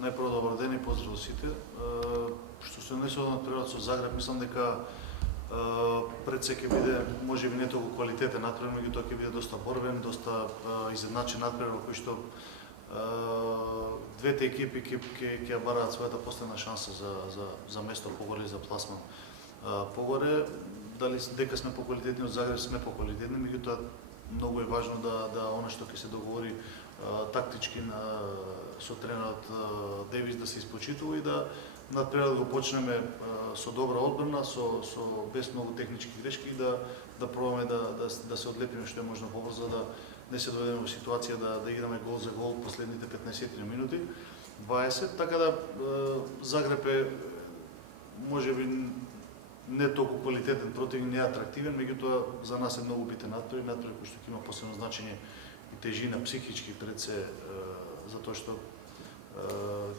најпрво добар ден и поздрав сите. Што се однесува на надпреварот со Загреб, мислам дека пред се ќе биде можеби не толку квалитетен надпревар, меѓутоа ќе биде доста борбен, доста изедначен надпревар во кој што двете екипи ќе бараат својата последна шанса за место погоре, за пласман погоре. Дали дека сме поквалитетни од Загреб, сме поквалитетни, меѓутоа многу е важно да она што ќе се договори тактички со тренерот Девис да се испочитува и да надпреварот го почнеме со добра одбрана, без многу технички грешки и да пробаме да се одлепиме што е можно побрзо, да не се доведеме во ситуација да играме гол за гол последните 15 минути, 20, така да Загреб е можеби не толку квалитетен противник, не е атрактивен, меѓутоа за нас е многу битен надпревар кој што има посебно значење и тежина психички пред се, затоа што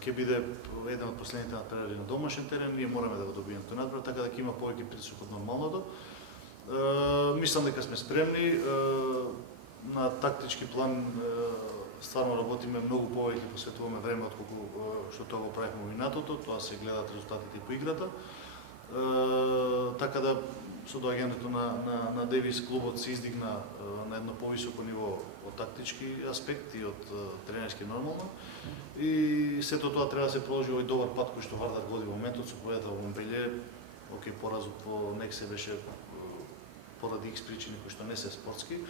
ќе биде еден од последните надпревари на домашен терен, ние мораме да го добиеме тој надпревар, така да ќе има повеќе притисок од нормалното. Мислам дека сме спремни, на тактички план стварно работиме многу повеќе, посветуваме време отколку што тоа го правихме во минатото, тоа се гледаат резултатите по играта. Така да со доаѓањето на Девис клубот се издигна на едно повисоко ниво од тактички аспект и од тренерски нормално. И сето тоа треба да се продолжи овој добар пат кој што Вардар води во моментот со победата во Монпелје. Океј, поразот по Нексе беше поради X причини кои што не се спортски.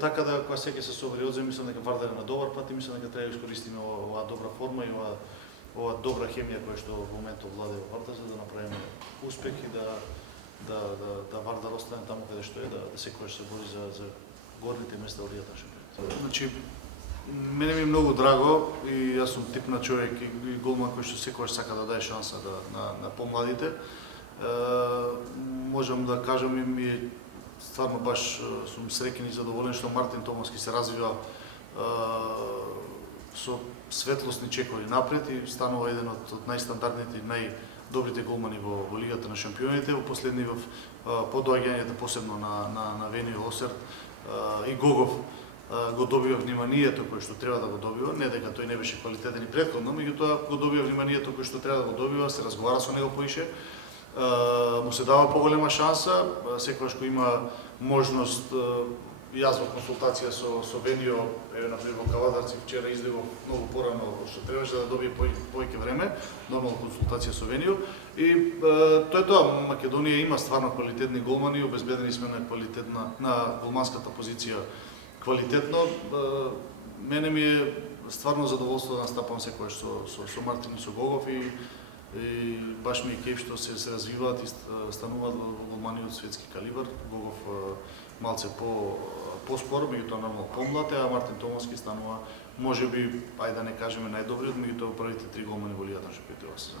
Така да кога секој се собери одзем, мислам дека Вардар е на добар пат и мислам дека треба да искористиме оваа добра форма и ова добра хемија која што во моментот владее во Вардар, за да направиме успех и да Вардар остане таму каде што е, да секогаш се бори за горните места во Лигата на шампионите. Значи, мене ми е многу драго и јас сум тип на човек и голман кој што секогаш сака да даде шанса на помладите. Можам да кажам и ми е стварно баш сум среќен и задоволен што Мартин Томовски се развива со светлосни чекови напред и станува еден од најстандардните и најдобрите голмани во Лигата на шампионите. Во последни по доаѓањето посебно на Вени Осерт и Гогов го добива вниманието кој што треба да го добива, не дека тој не беше квалитетен и претходно, меѓутоа го добива вниманието кој што треба да го добива, се разговара со него поише, му се дава поголема шанса, секогаш кој има можност. Јас во консултација со Венио, например во Кавадарци вчера излегов многу порано што требаше да добие повеќе време, нормална консултација со Венио и тоа е тоа. Македонија има стварно квалитетни голмани, обезбедени сме на голманската позиција квалитетно. Мене ми е стварно задоволство да настапам секогаш со Мартин и со Гогов и баш ми е кеф што се развиваат и стануваат голмани од светски калибар. Гогов малце поспор, меѓутоа нормално помлад, а Мартин Томовски станува можеби, ајде да не кажеме најдобриот, меѓутоа првите 3 голмани во Лигата на шампионите во сезон.